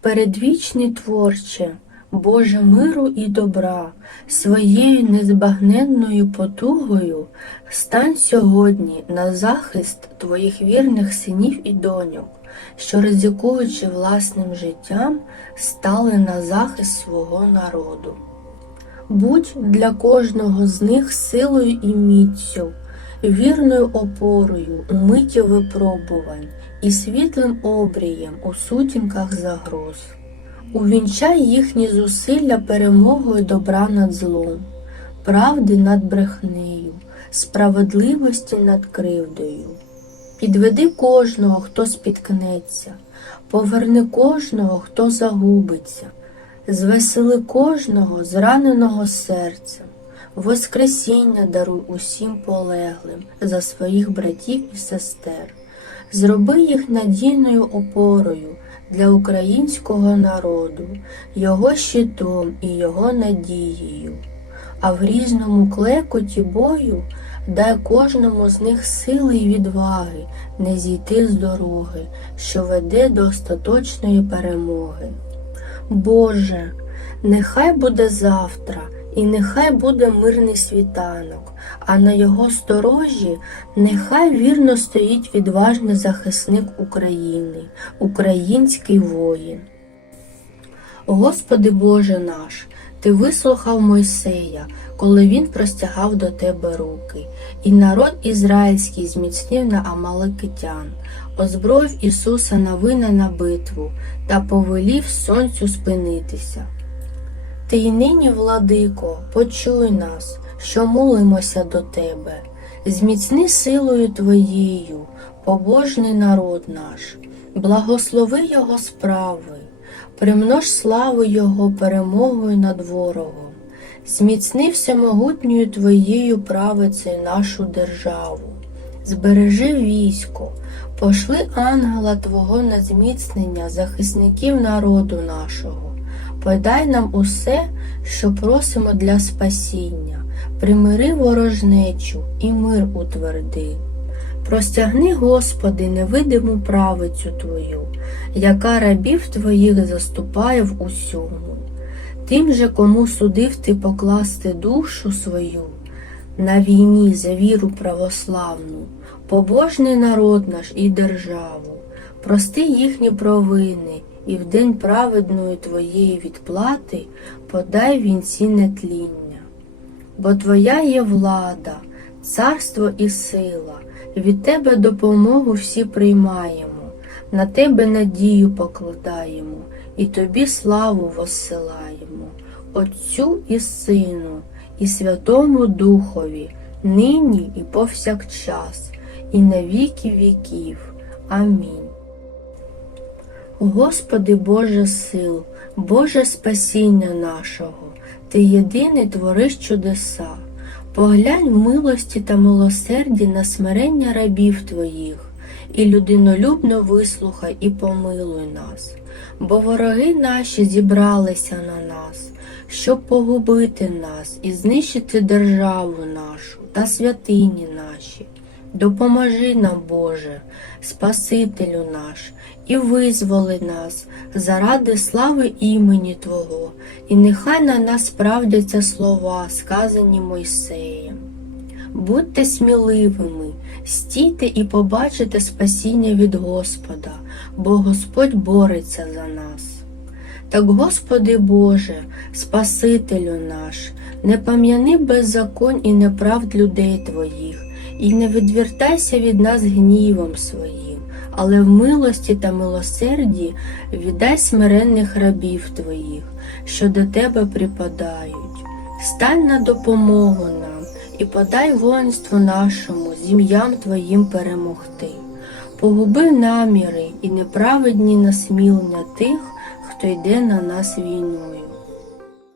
Передвічний творче, Боже миру і добра, своєю незбагненною потугою стань сьогодні на захист твоїх вірних синів і доньок, що, ризикуючи власним життям, стали на захист свого народу. Будь для кожного з них силою і міцю, вірною опорою у миті випробувань і світлим обрієм у сутінках загроз. Увінчай їхні зусилля перемогою добра над злом, правди над брехнею, справедливості над кривдою. Підведи кожного, хто спіткнеться, поверни кожного, хто загубиться, звесели кожного зраненого серцем, Воскресіння даруй усім полеглим за своїх братів і сестер. Зроби їх надійною опорою для українського народу, його щитом і його надією. А в грізному клекоті бою дай кожному з них сили й відваги не зійти з дороги, що веде до остаточної перемоги. Боже, нехай буде завтра, і нехай буде мирний світанок, а на його сторожі нехай вірно стоїть відважний захисник України, український воїн. Господи Боже наш, Ти вислухав Мойсея, коли він простягав до Тебе руки, і народ ізраїльський зміцнив на Амаликитян, озброїв Ісуса на вина на битву та повелів сонцю спинитися. Ти й нині, владико, почуй нас, що молимося до Тебе, зміцни силою Твоєю, побожний народ наш, благослови Його справи, примнож славу Його перемогою над ворогом, зміцни всемогутньою Твоєю правицею нашу державу, збережи військо, пошли ангела Твого на зміцнення захисників народу нашого. Подай нам усе, що просимо для спасіння, примири ворожнечу і мир утверди. Простягни, Господи, невидиму правицю Твою, яка рабів Твоїх заступає в усьому. Тим же, кому судив ти покласти душу свою на війні за віру православну, побожний народ наш і державу, прости їхні провини і в день праведної твоєї відплати подай вінці нетління. Бо Твоя є влада, царство і сила, від Тебе допомогу всі приймаємо, на Тебе надію покладаємо і Тобі славу воссилаємо, Отцю і Сину, і Святому Духові, нині і повсякчас, і на віки віків. Амінь. Господи Боже сил, Боже спасіння нашого, Ти єдиний твориш чудеса. Поглянь в милості та милосерді на смирення рабів Твоїх, і людинолюбно вислухай і помилуй нас, бо вороги наші зібралися на нас, щоб погубити нас і знищити державу нашу та святині наші. Допоможи нам, Боже, Спасителю наш, і визволи нас заради слави імені Твого, і нехай на нас справдяться слова, сказані Мойсеєм. Будьте сміливими, стійте і побачите спасіння від Господа, бо Господь бореться за нас. Так, Господи Боже, Спасителю наш, не пам'яни беззаконь і неправд людей Твоїх, і не відвертайся від нас гнівом своїм, але в милості та милосерді віддай смиренних рабів Твоїх, що до Тебе припадають. Стань на допомогу нам і подай воїнству нашому з ім'ям Твоїм перемогти. Погуби наміри і неправедні насмілення тих, хто йде на нас війною.